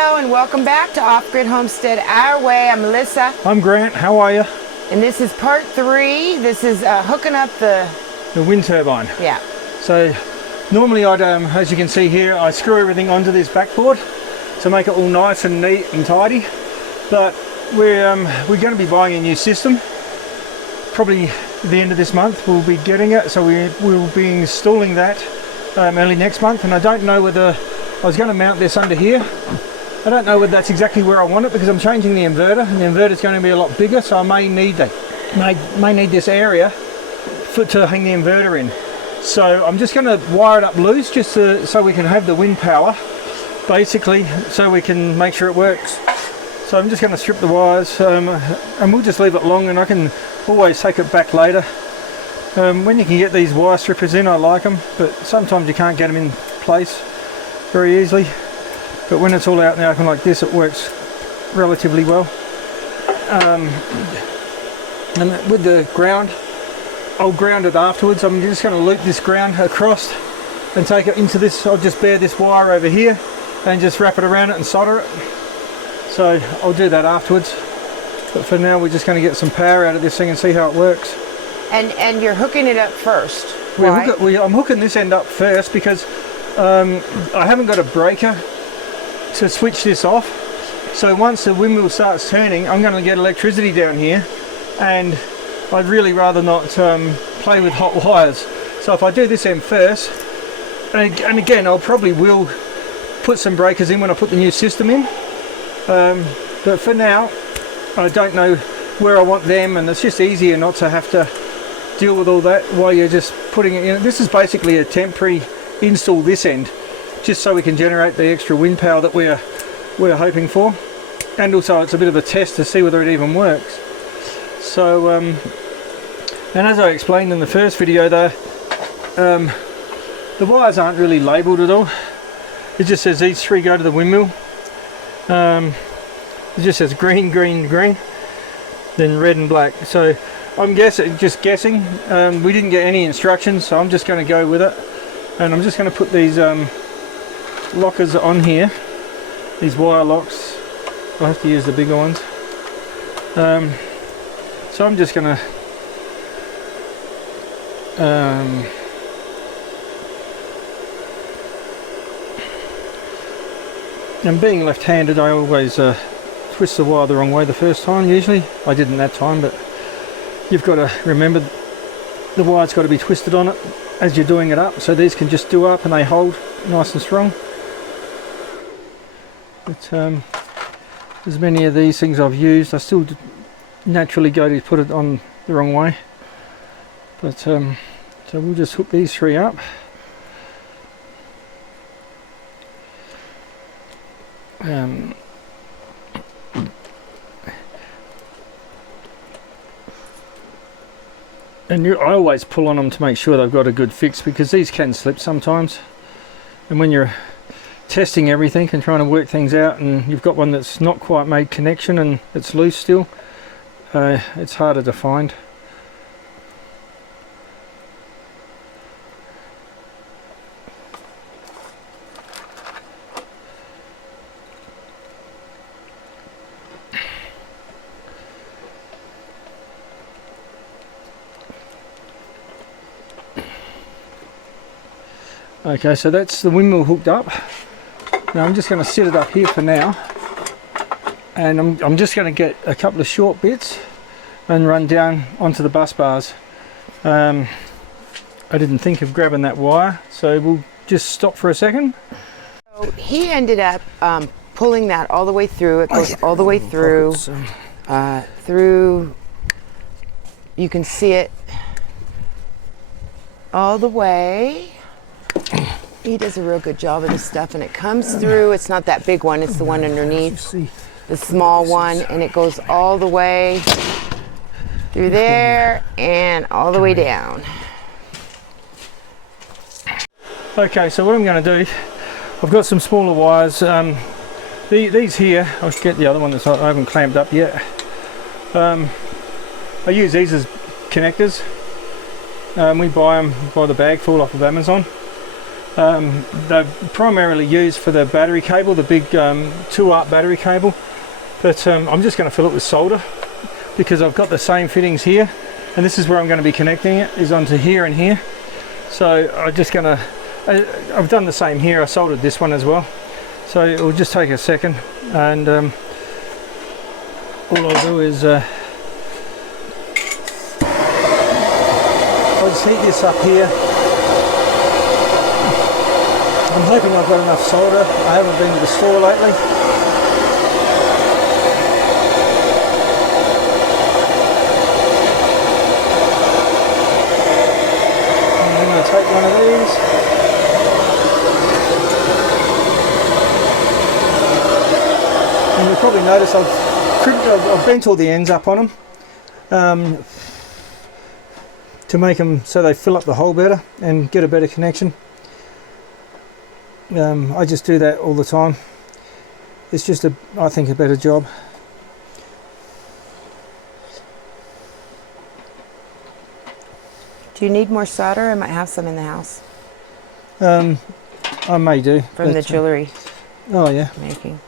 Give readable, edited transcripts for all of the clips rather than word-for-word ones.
Hello and welcome back to Off-Grid Homestead Our Way. I'm Melissa. I'm Grant. How are you? And this is part 3. This is hooking up the wind turbine. Yeah. So normally I'd, as you can see here, I screw everything onto this backboard to make it all nice and neat and tidy. But we're going to be buying a new system. Probably at the end of this month we'll be getting it. So we'll be installing that early next month. And I don't know whether I was going to mount this under here. I don't know whether that's exactly where I want it because I'm changing the inverter, and the inverter is going to be a lot bigger, so I may need this area to hang the inverter in. So I'm just going to wire it up loose just so we can have the wind power, basically, so we can make sure it works. So I'm just going to strip the wires, and we'll just leave it long, and I can always take it back later. When you can get these wire strippers in, I like them, but sometimes you can't get them in place very easily. But when it's all out in the open like this, it works relatively well. And with the ground, I'll ground it afterwards. I'm just going to loop this ground across and take it into this. I'll just bare this wire over here and just wrap it around it and solder it. So I'll do that afterwards. But for now, we're just going to get some power out of this thing and see how it works. And you're hooking it up first. I'm hooking this end up first because I haven't got a breaker to switch this off. So once the windmill starts turning, I'm going to get electricity down here, and I'd really rather not play with hot wires. So if I do this end first, and again I probably will put some breakers in when I put the new system in, but for now I don't know where I want them, and it's just easier not to have to deal with all that while you're just putting it in. This is basically a temporary install this end, just so we can generate the extra wind power that we're hoping for, and also it's a bit of a test to see whether it even works. So and as I explained in the first video though, the wires aren't really labelled at all. It just says these 3 go to the windmill. It just says green, green, green, then red and black. So I'm just guessing. We didn't get any instructions, so I'm just going to go with it. And I'm just going to put these lockers on here, these wire locks. I'll have to use the bigger ones. So I'm just going to and being left-handed, I always twist the wire the wrong way the first time. Usually I didn't that time, but you've got to remember the wire's got to be twisted on it as you're doing it up, so these can just do up and they hold nice and strong. But as many of these things I've used, I still naturally go to put it on the wrong way. But so we'll just hook these 3 up. And I always pull on them to make sure they've got a good fix, because these can slip sometimes. And when you're testing everything and trying to work things out, and you've got one that's not quite made connection and it's loose still, it's harder to find. Okay, so that's the windmill hooked up. Now I'm just going to set it up here for now, and I'm just going to get a couple of short bits and run down onto the bus bars. I didn't think of grabbing that wire, so we'll just stop for a second. So he ended up pulling that all the way through. It goes all the way through, through, you can see it all the way. He does a real good job of this stuff, and it comes through. It's not that big one, it's the one underneath, the small one, and it goes all the way through there and all the way down. Okay, so what I'm going to do, I've got some smaller wires. These here, I'll get the other one that I haven't clamped up yet. I use these as connectors. We buy them by the bag full off of Amazon. They're primarily used for the battery cable, the big 2-arc battery cable, but I'm just going to fill it with solder because I've got the same fittings here, and this is where I'm going to be connecting it, is onto here and here. So I'm just going to, I've done the same here, I soldered this one as well, so it will just take a second, and all I'll do is I'll just heat this up here. I'm hoping I've got enough solder. I haven't been to the store lately. And I'm going to take one of these. And you'll probably notice I've bent all the ends up on them to make them so they fill up the hole better and get a better connection. I just do that all the time. It's just I think a better job. Do you need more solder? I might have some in the house. I may do. From the jewelry oh yeah. making.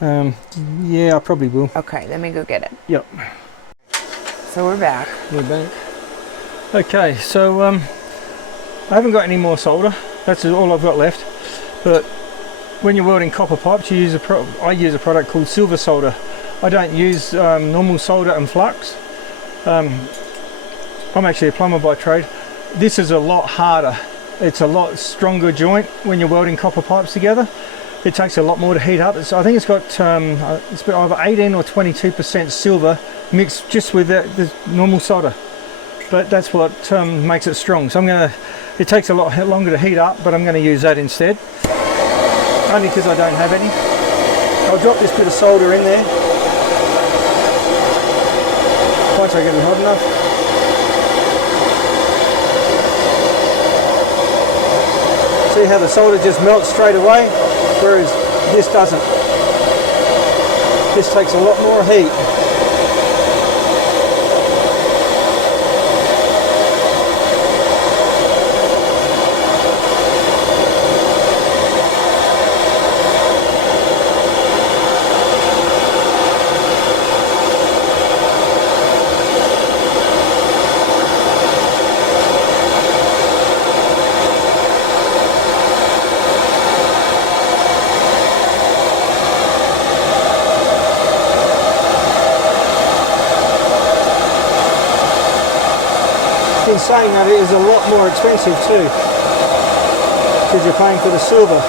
Yeah, I probably will. Okay, let me go get it. Yep. So we're back. We're back. Okay, so I haven't got any more solder. That's all I've got left. But when you're welding copper pipes, you use I use a product called silver solder. I don't use normal solder and flux. I'm actually a plumber by trade. This is a lot harder. It's a lot stronger joint when you're welding copper pipes together. It takes a lot more to heat up. I think it's got it's either 18 or 22% silver mixed just with the normal solder. But that's what makes it strong. So it takes a lot longer to heat up, but I'm going to use that instead. Only because I don't have any. I'll drop this bit of solder in there once I get it hot enough. See how the solder just melts straight away, whereas this doesn't. This takes a lot more heat. In saying that, it is a lot more expensive too, because you're paying for the silver.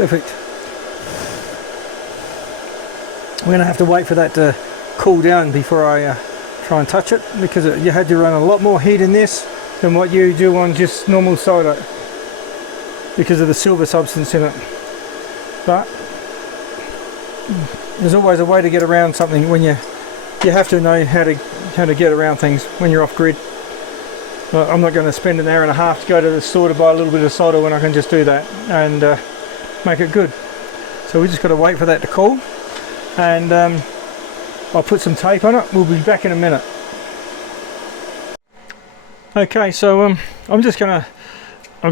Perfect. We're going to have to wait for that to cool down before I try and touch it, because you had to run a lot more heat in this than what you do on just normal solder because of the silver substance in it. But there's always a way to get around something when you have to know how to get around things when you're off grid. I'm not going to spend an hour and a half to go to the store to buy a little bit of solder when I can just do that and make it good. So we just got to wait for that to cool, and I'll put some tape on it. We'll be back in a minute. Okay, so I've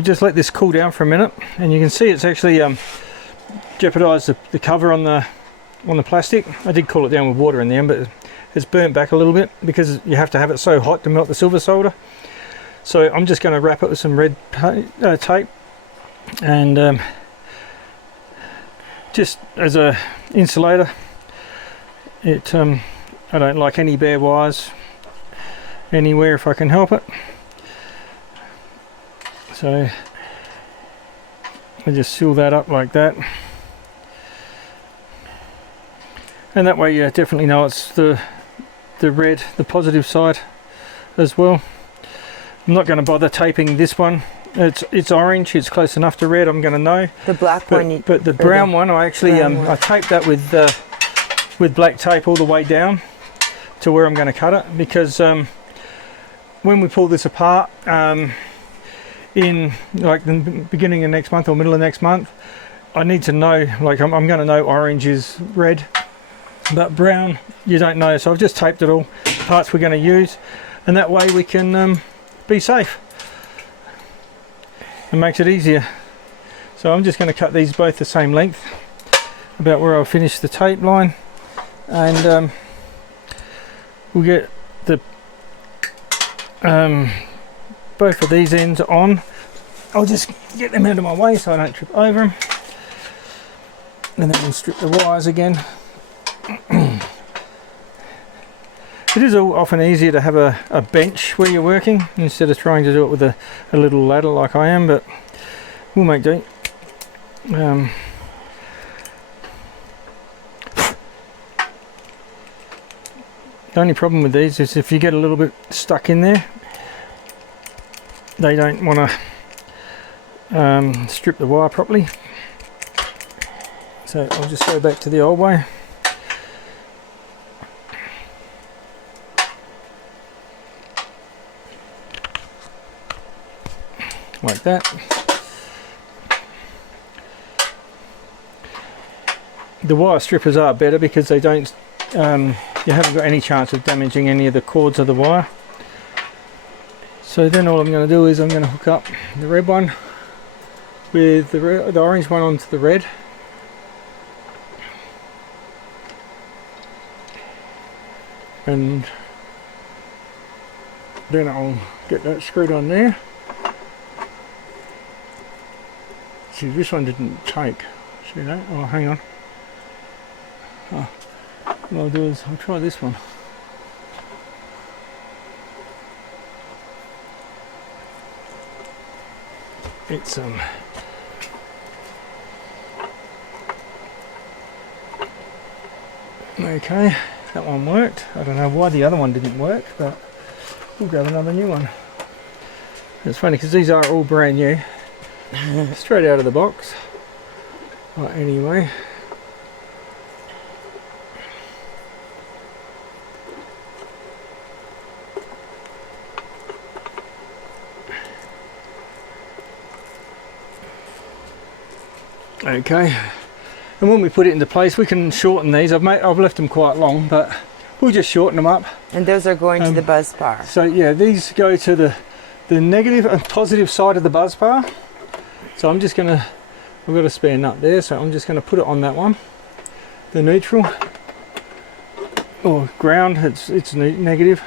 just let this cool down for a minute, and you can see it's actually jeopardized the cover on the plastic. I did cool it down with water in the end, but it's burnt back a little bit because you have to have it so hot to melt the silver solder. So I'm just going to wrap it with some red tape, and just as a insulator. I don't like any bare wires anywhere if I can help it. So I just seal that up like that, and that way you definitely know it's the red, the positive side as well. I'm not going to bother taping this one. It's orange, it's close enough to red, I'm going to know. The black one. But the brown one, I actually I taped that with black tape all the way down to where I'm going to cut it, because when we pull this apart in like the beginning of next month or middle of next month, I need to know, like I'm going to know orange is red, but brown you don't know. So I've just taped it all, parts we're going to use, and that way we can be safe. It makes it easier. So I'm just going to cut these both the same length, about where I'll finish the tape line, and we'll get the both of these ends on. I'll just get them out of my way so I don't trip over them, and then we'll strip the wires again. It is often easier to have a bench where you're working instead of trying to do it with a little ladder like I am, but we'll make do. The only problem with these is if you get a little bit stuck in there, they don't want to strip the wire properly. So I'll just go back to the old way. Like that. The wire strippers are better because they don't, you haven't got any chance of damaging any of the cords of the wire. So then all I'm going to do is I'm going to hook up the red one with the orange one onto the red. And then I'll get that screwed on there. See, this one didn't take. See that? Oh, hang on. Oh, what I'll do is I'll try this one. It's okay, that one worked. I don't know why the other one didn't work, but we'll grab another new one. It's funny because these are all brand new. Straight out of the box. Right, anyway. Okay. And when we put it into place, we can shorten these. I've left them quite long, but we'll just shorten them up. And those are going to the buzz bar. So yeah, these go to the negative and positive side of the buzz bar. So I'm just going to, I've got a spare nut there, so I'm just going to put it on that one. The neutral, or ground, it's negative.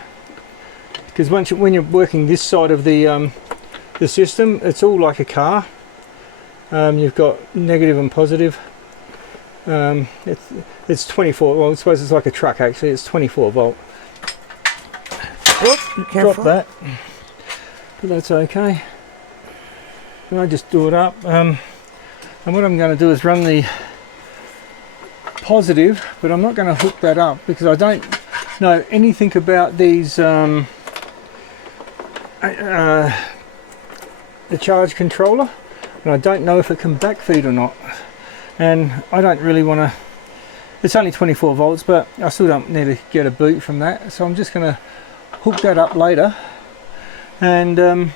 Because when you're working this side of the system, it's all like a car. You've got negative and positive. It's 24, well I suppose it's like a truck actually, it's 24 volt. Whoop, careful. Drop that, but that's okay. And I just do it up, and what I'm going to do is run the positive, but I'm not going to hook that up because I don't know anything about these the charge controller, and I don't know if it can backfeed or not, and I don't really want to. It's only 24 volts, but I still don't need to get a boot from that, so I'm just going to hook that up later, and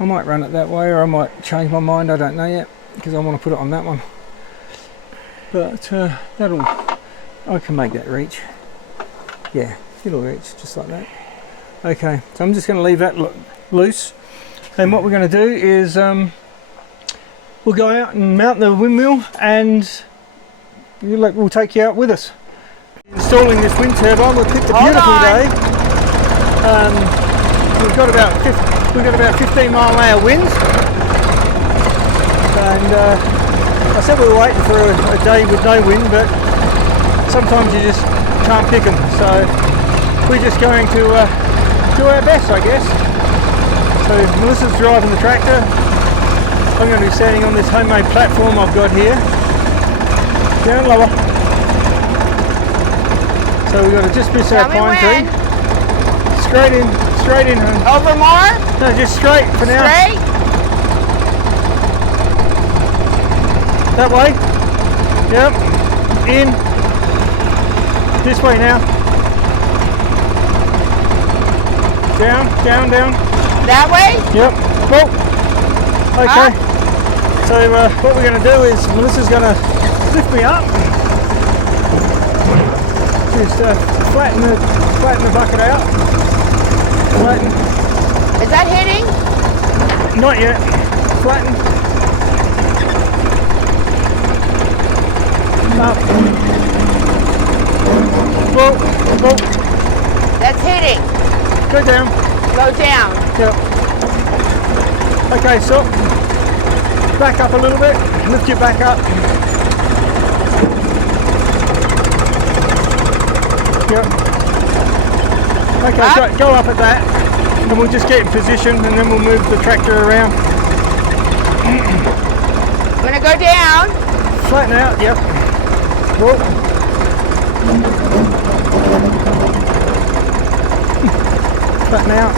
I might run it that way, or I might change my mind, I don't know yet, because I want to put it on that one. But I can make that reach. Yeah, it'll reach just like that. Okay, so I'm just going to leave that loose, and what we're going to do is we'll go out and mount the windmill, and we'll take you out with us. Installing this wind turbine, we've picked a beautiful day. We've got about 15 mile an hour winds, and I said we were waiting for a day with no wind, but sometimes you just can't pick them, so we're just going to do our best, I guess. So Melissa's driving the tractor. I'm going to be standing on this homemade platform I've got here. Down lower. So we've got to just miss our pine tree. straight in. Over more? No, just straight for now. Straight? That way. Yep. In. This way now. Down, down, down. That way? Yep. Well, okay. Up. So what we're going to do is Melissa's going to lift me up. Just flatten the bucket out. Flatten. Is that hitting? Not yet. Flatten. Up. Whoa, whoa. That's hitting. Go down. Go down. Yep. Okay, so back up a little bit. Lift your back up. Yep. Okay, Up. go up at that. And we'll just get in position and then we'll move the tractor around. I'm gonna go down. Flatten out, yep. Whoa. Flatten out.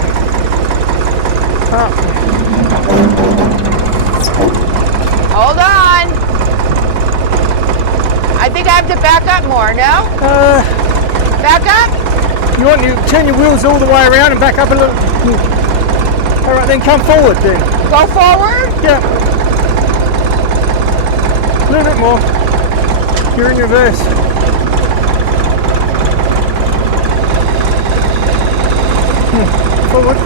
Up. Hold on. I think I have to back up more, no? Back up? You want to turn your wheels all the way around and back up a little? Alright, then come forward then. Go forward? Yeah. A little bit more. You're in reverse. Forward.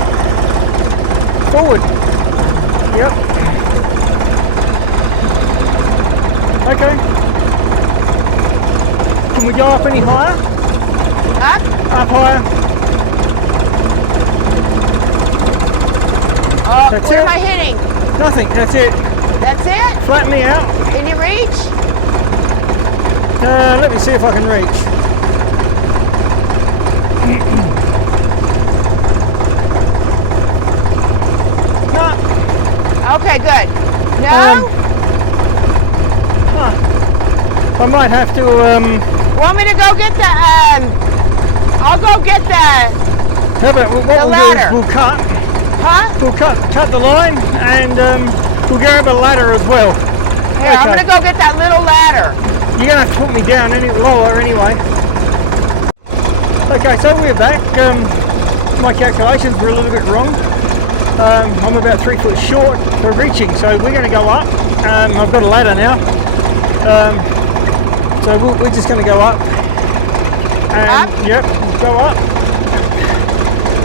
Forward. Yep. Okay. Can we go up any higher? Up? Up higher. Oh, That's where it. am I hitting? Nothing. That's it. That's it? Flatten me out. Can you reach? Let me see if I can reach. No. Okay, good. No? I might have to. Want me to go get the, I'll go get the, How about what we'll ladder. do is we'll cut. huh? We'll cut the line and we'll grab a ladder as well. Here, I'm Okay. gonna go get that little ladder. You're gonna have to put me down any lower anyway. Okay, so we're back. My calculations were a little bit wrong. I'm about 3 foot short for reaching, so we're going to go up. I've got a ladder now, so we're just going to go up. And, Up? Yep, go up.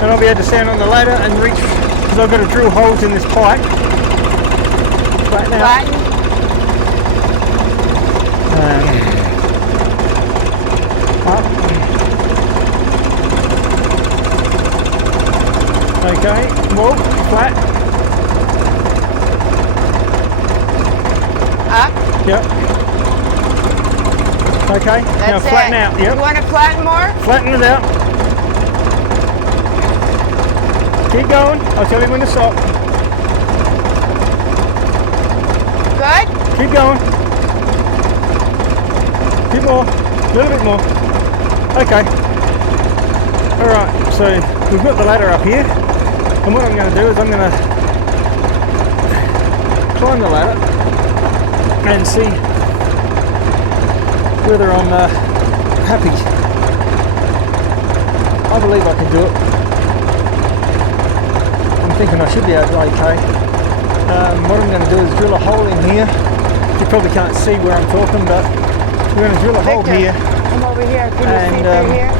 And I'll be able to stand on the ladder and reach, because I've got to drill holes in this pipe. Flatten out. Flatten. Up. Okay, whoa, flat. Up. Yep. Okay, now That's flatten it. out. You Yep, want to flatten more? flatten it out. Keep going. I'll tell you when to stop. Good? Keep going. Keep more. A little bit more. Okay. Alright, so we've got the ladder up here. And what I'm going to do is I'm going to climb the ladder and see whether I'm happy. I believe I can do it. I'm thinking I should be okay. What I'm going to do is drill a hole in here. You probably can't see where I'm talking, but we're going to drill a hole Victor, here. come over here. Can you And, see through here?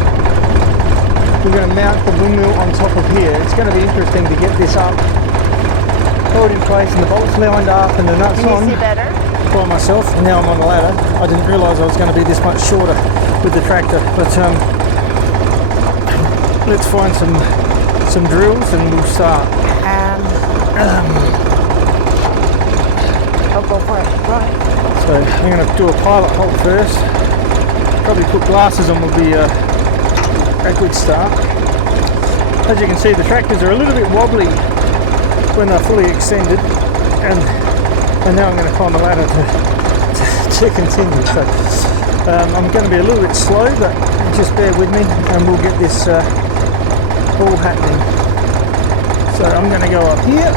We're going to mount the windmill on top of here. It's going to be interesting to get this up, hold it in place, and the bolts lined up and the nuts Can on you see better? by myself. And now I'm on the ladder. I didn't realise I was going to be this much shorter with the tractor, but let's find some drills and we'll start. I'll go for it. Go ahead. So I'm going to do a pilot hole first. Probably put glasses on would be a good start. As you can see, the tractors are a little bit wobbly when they're fully extended, and now I'm going to climb the ladder to continue. So I'm going to be a little bit slow, but just bear with me and we'll get this all happening. So I'm going to go up here.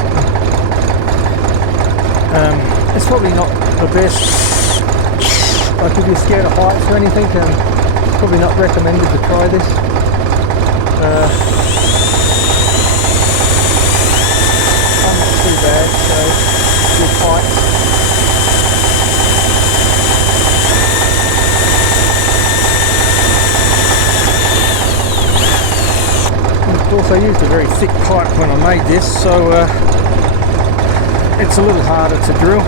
It's probably not the best, like if you're scared of heights or anything, probably not recommended to try this. I'm not too bad, so with heights. Of course, I used a very thick pipe when I made this, so it's a little harder to drill.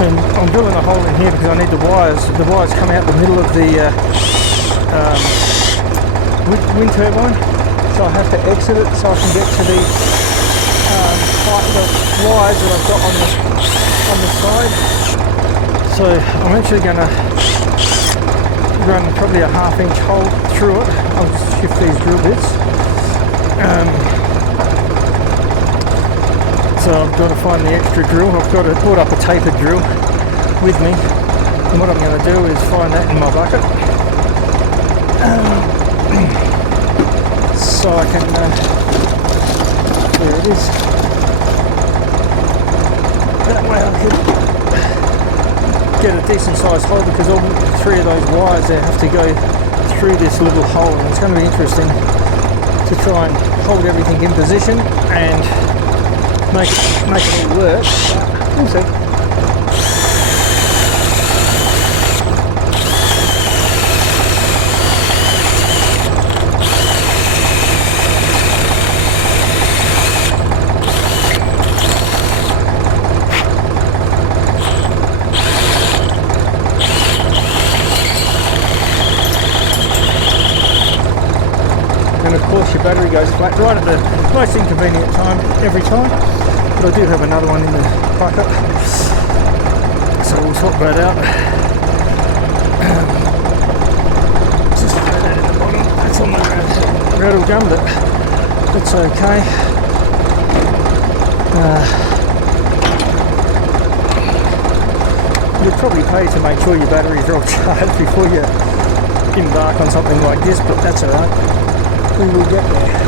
And I'm drilling a hole in here because I need the wires. The wires come out the middle of the wind turbine, so I have to exit it so I can get to the wires that I've got on the side. So I'm actually going to run probably a 1/2 inch hole through it. I'll just shift these drill bits. So I've got to find the extra drill. I've got to put up a tapered drill with me, and what I'm going to do is find that in my bucket, so I can there it is. That way I can get a decent sized hole, because all 3 of those wires there have to go through this little hole, and it's going to be interesting to try and hold everything in position and make it all work. We'll see. And of course your battery goes flat right at the most inconvenient time every time. But I do have another one in the bucket, so we'll swap that out. Just throw that in the bottom. That's on the rattle gun, but it's okay. You'd probably pay to make sure your batteries are all charged before you embark on something like this, but that's alright. We will get there.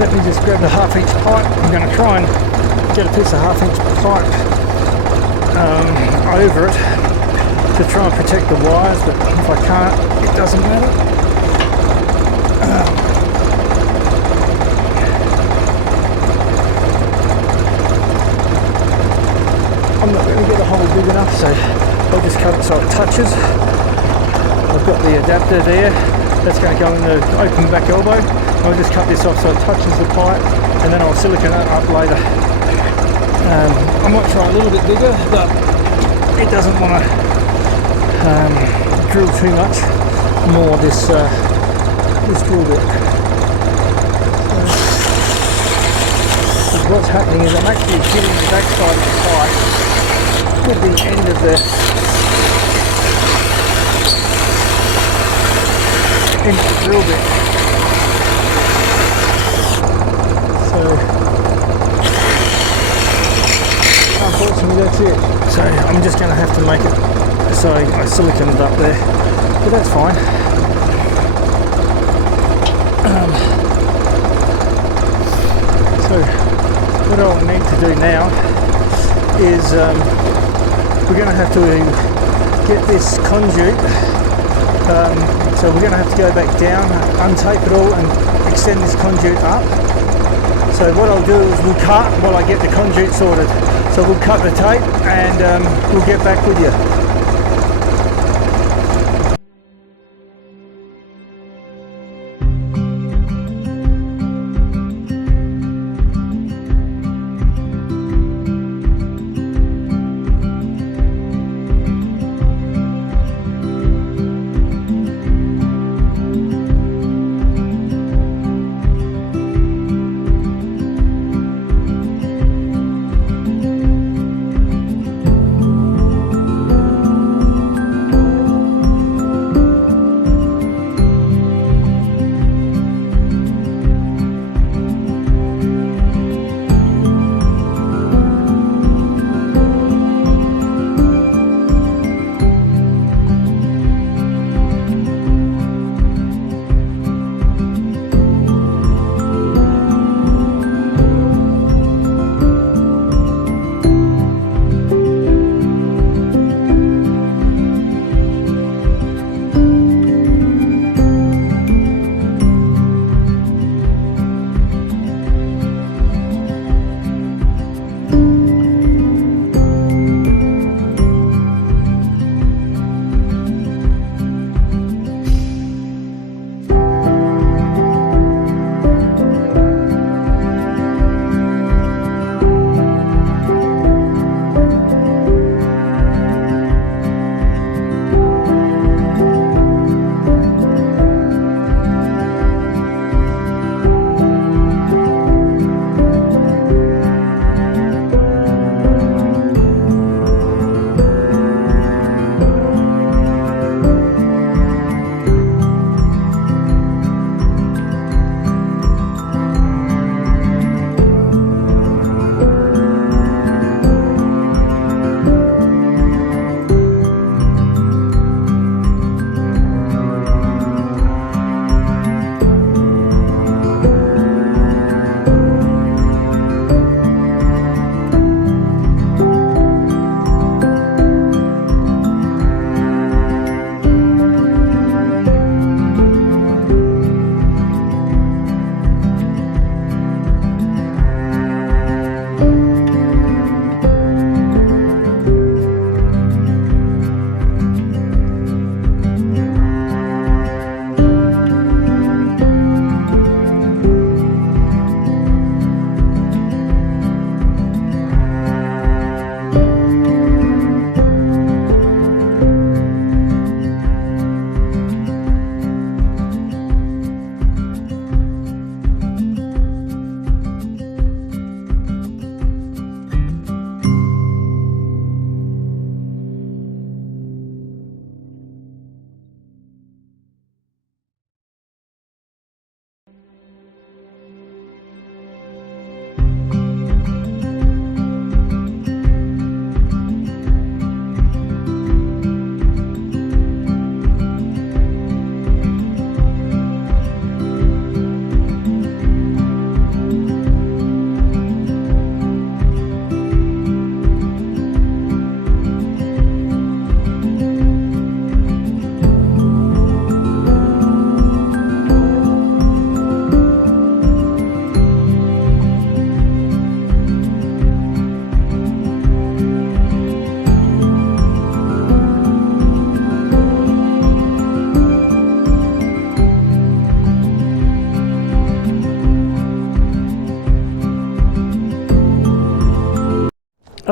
Let me just grab the 1/2 inch pipe. I'm going to try and get a piece of 1/2 inch pipe over it to try and protect the wires, but if I can't, it doesn't matter. I'm not going to get a hole big enough, so I'll just cut it so it touches. I've got the adapter there. That's going to go in the open back elbow. I'll just cut this off so it touches the pipe, and then I'll silicone it up later. I might try a little bit bigger, but it doesn't want to drill too much more this drill bit. So what's happening is I'm actually hitting the backside of the pipe with the end of the drill bit. So unfortunately that's it. So I'm just going to have to make it so I siliconed it up there, but that's fine. So what I'll need to do now is we're going to have to get this conduit So we're going to have to go back down, untape it all and extend this conduit up. So what I'll do is we'll cut while I get the conduit sorted. So we'll cut the tape and we'll get back with you.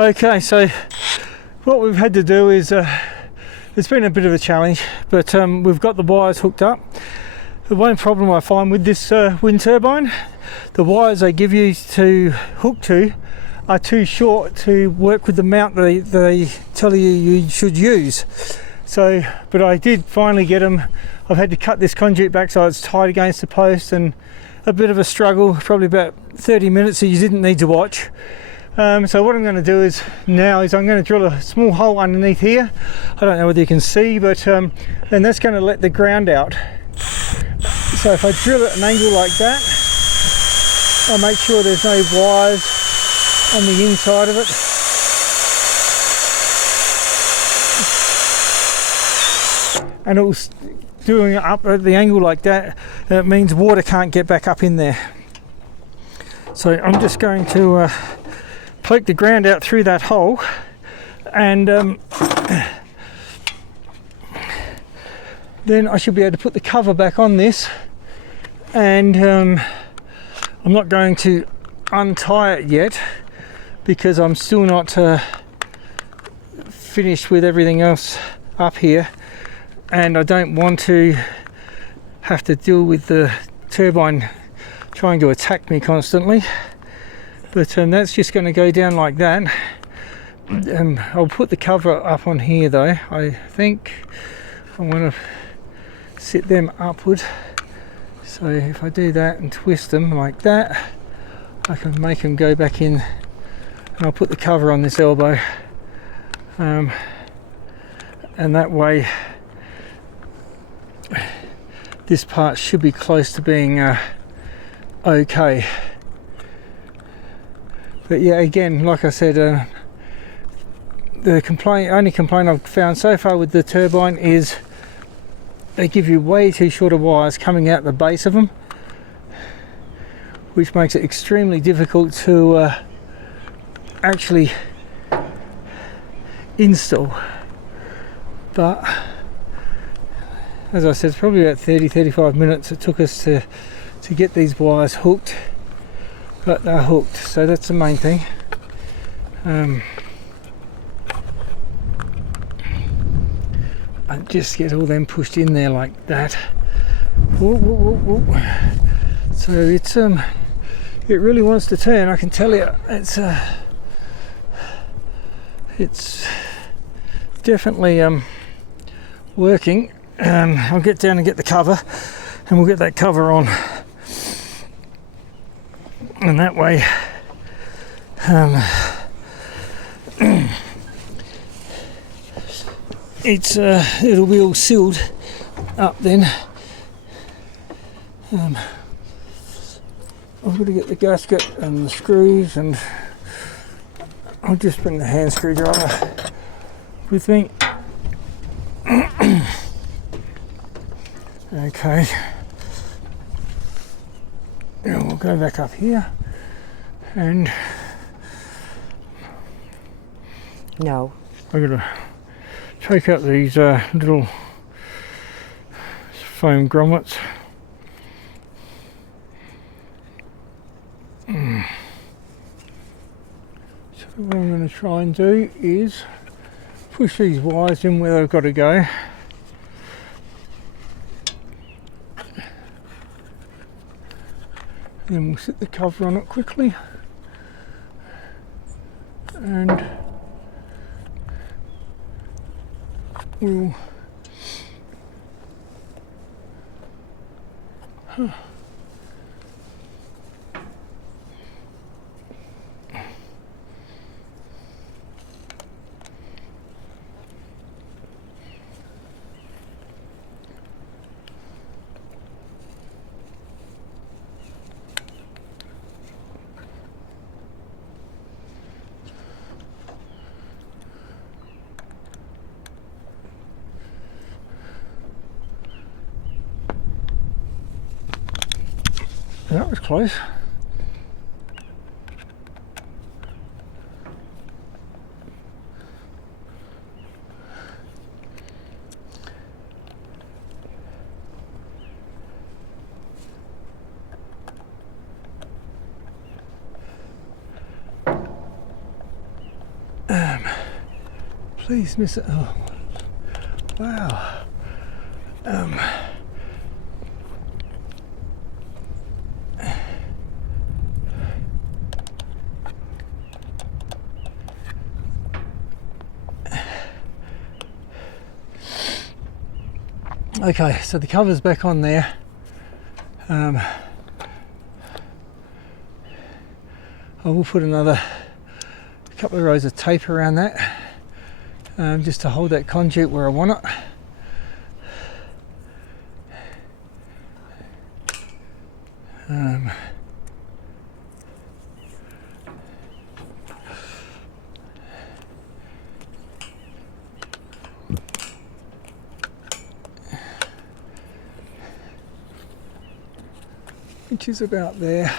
Okay, so what we've had to do is it's been a bit of a challenge, but we've got the wires hooked up. The one problem I find with this wind turbine, the wires they give you to hook to are too short to work with the mount they tell you should use. So, but I did finally get them. I've had to cut this conduit back so it's tight against the post, and a bit of a struggle, probably about 30 minutes, so you didn't need to watch. So what I'm going to do is I'm going to drill a small hole underneath here. I don't know whether you can see, but then that's going to let the ground out. So if I drill at an angle like that, I'll make sure there's no wires on the inside of it. And doing it up at the angle like that, it means water can't get back up in there. So I'm just going to poke the ground out through that hole, and then I should be able to put the cover back on this, and I'm not going to untie it yet because I'm still not finished with everything else up here, and I don't want to have to deal with the turbine trying to attack me constantly. But that's just going to go down like that. I'll put the cover up on here though. I think I want to sit them upward, so if I do that and twist them like that, I can make them go back in, and I'll put the cover on this elbow, and that way this part should be close to being okay. But yeah, again, like I said, the only complaint I've found so far with the turbine is they give you way too short of wires coming out the base of them, which makes it extremely difficult to actually install. But as I said, it's probably about 30-35 minutes it took us to get these wires hooked, but they're hooked, so that's the main thing. I just get all them pushed in there like that. Whoa, whoa, whoa, whoa. So it's it really wants to turn, I can tell you. It's definitely working. I'll get down and get the cover, and we'll get that cover on, and that way it'll be all sealed up then. I've got to get the gasket and the screws, and I'll just bring the hand screwdriver with me. Okay, now we'll go back up here, and No. I'm going to take out these little foam grommets. So what I'm going to try and do is push these wires in where they've got to go. Then we'll set the cover on it quickly, and we'll that was close. Please miss it. Oh, wow. Okay, so the cover's back on there. I will put another couple of rows of tape around that, just to hold that conduit where I want it. which is about there.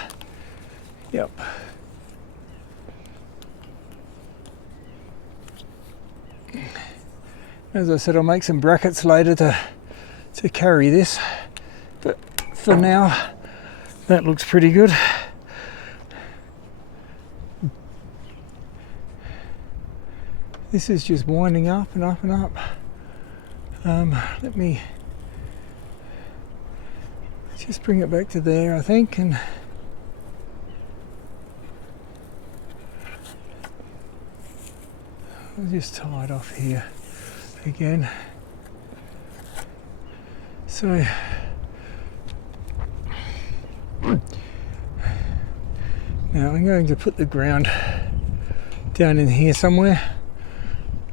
Yep. As I said, I'll make some brackets later to carry this, but for now that looks pretty good. This is just winding up and up and up. Let me just bring it back to there, I think, and I'll just tie it off here again. So now I'm going to put the ground down in here somewhere.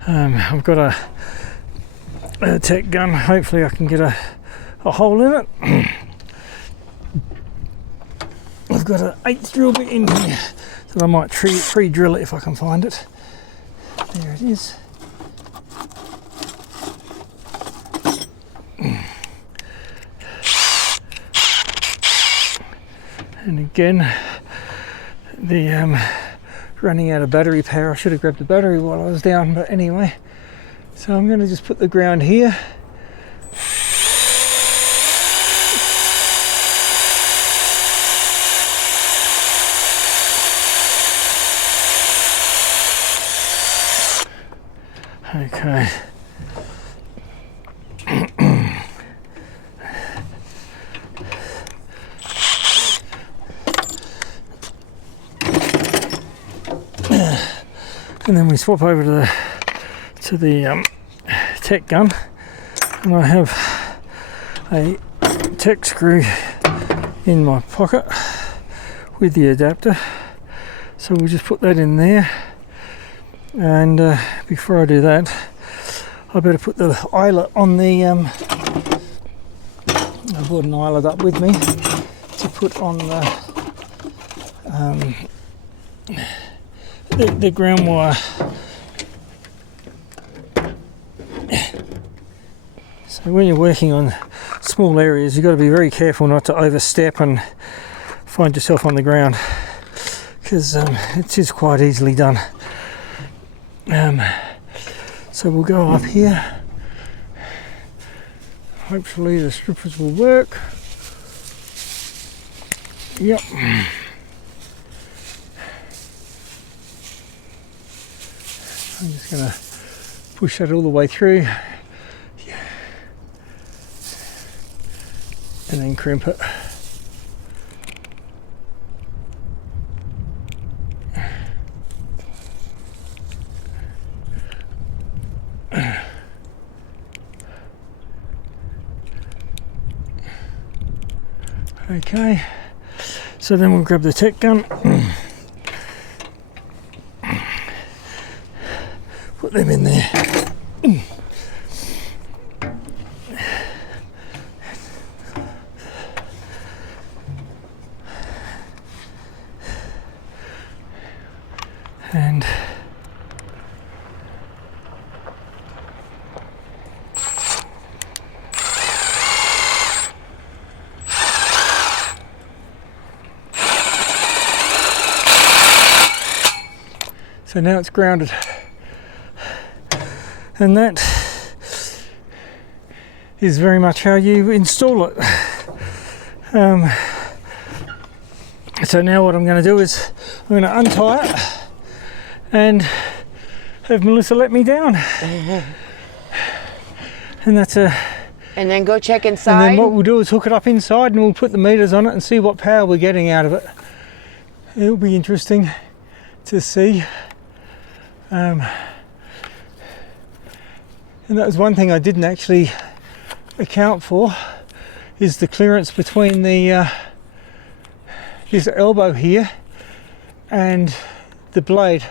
I've got a tech gun. Hopefully I can get a hole in it. I've got an 1/8 drill bit in here that I might pre-drill it if I can find it. There it is. And again, the running out of battery power. I should have grabbed the battery while I was down, but anyway. So I'm going to just put the ground here. Okay. And then we swap over to the tech gun, and I have a tech screw in my pocket with the adapter, so we'll just put that in there. And before I do that, I better put the eyelet on the I brought an eyelet up with me to put on the ground wire. So when you're working on small areas, you've got to be very careful not to overstep and find yourself on the ground, because it is quite easily done. So we'll go up here. Hopefully the strippers will work. Yep. I'm just going to push that all the way through, and then crimp it. Okay, so then we'll grab the tech gun, put them in there. And so now it's grounded, and that is very much how you install it. So now what I'm going to do is I'm going to untie it and have Melissa let me down. And that's a... And then go check inside. And then what we'll do is hook it up inside, and we'll put the meters on it and see what power we're getting out of it. It'll be interesting to see. And that was one thing I didn't actually account for, is the clearance between the this elbow here and the blade.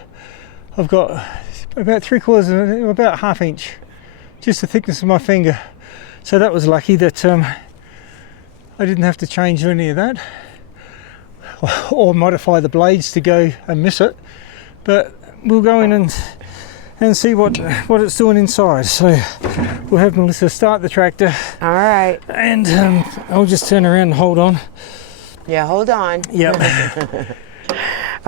I've got about 3/4, about 1/2 inch, just the thickness of my finger. So that was lucky that I didn't have to change any of that or modify the blades to go and miss it. But we'll go in and see what it's doing inside. So we'll have Melissa start the tractor. All right. And I'll just turn around and hold on. Yeah, hold on. Yep.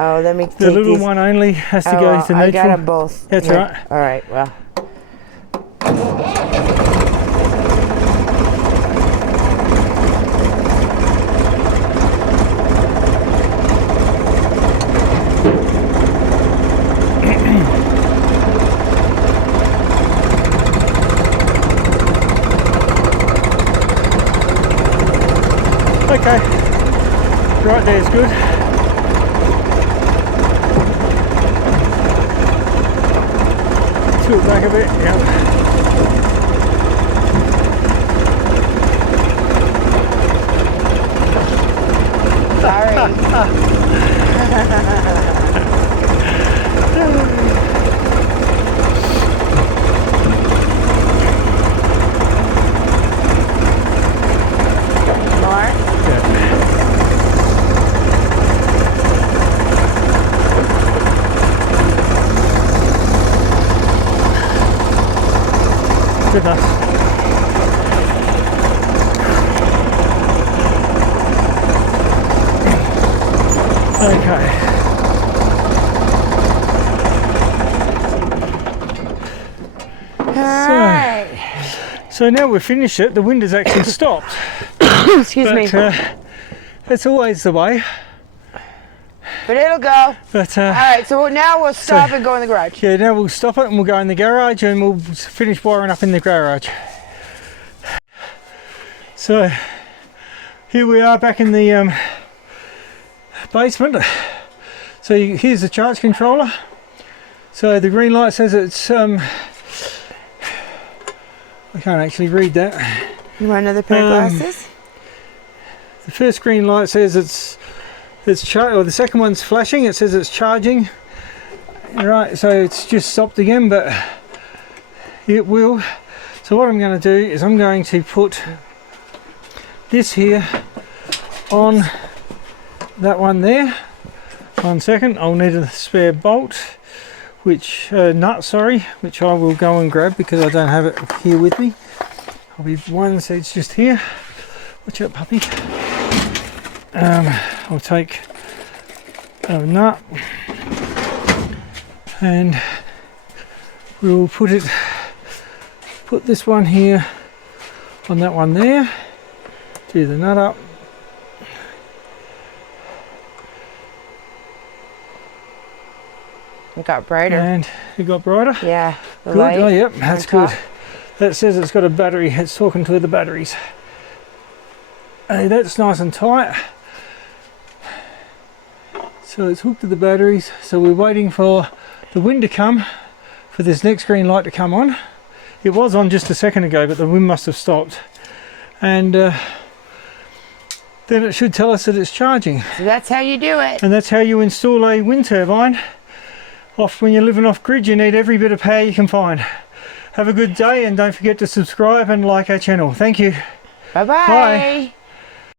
Oh, let me The take little these. one only has to Oh, go to neutral. I got them both. That's Yeah. right. All right, well. Okay. Right there's good. Tilt back a bit, yep. More? Good enough. Okay. All right. So now we've finished it, the wind has actually stopped. Excuse me. But it's always the way. But it'll go. But All right, so now we'll stop and go in the garage. yeah, now we'll stop it and we'll go in the garage and we'll finish wiring up in the garage. So here we are back in the basement. So here's the charge controller. So the green light says it's I can't actually read that. You want another pair of glasses? The first green light says it's or the second one's flashing. It says it's charging. Right, so it's just stopped again, but it will. So what I'm going to do is I'm going to put this here on that one there. 1 second, I'll need a spare bolt, which nut, sorry, which I will go and grab because I don't have it here with me. I'll be one, so it's just here. Watch out, puppy. I'll take a nut and we'll put this one here on that one there. Do the nut up. It got brighter. And it got brighter? Yeah. The Good. light Oh, yep, that's on good. top. That says it's got a battery. It's talking to the batteries. Hey, that's nice and tight. So it's hooked to the batteries. So we're waiting for the wind to come, for this next green light to come on. It was on just a second ago, but the wind must have stopped. And then it should tell us that it's charging. So that's how you do it. And that's how you install a wind turbine. When you're living off grid, you need every bit of power you can find. Have a good day and don't forget to subscribe and like our channel. Thank you. Bye-bye. Bye.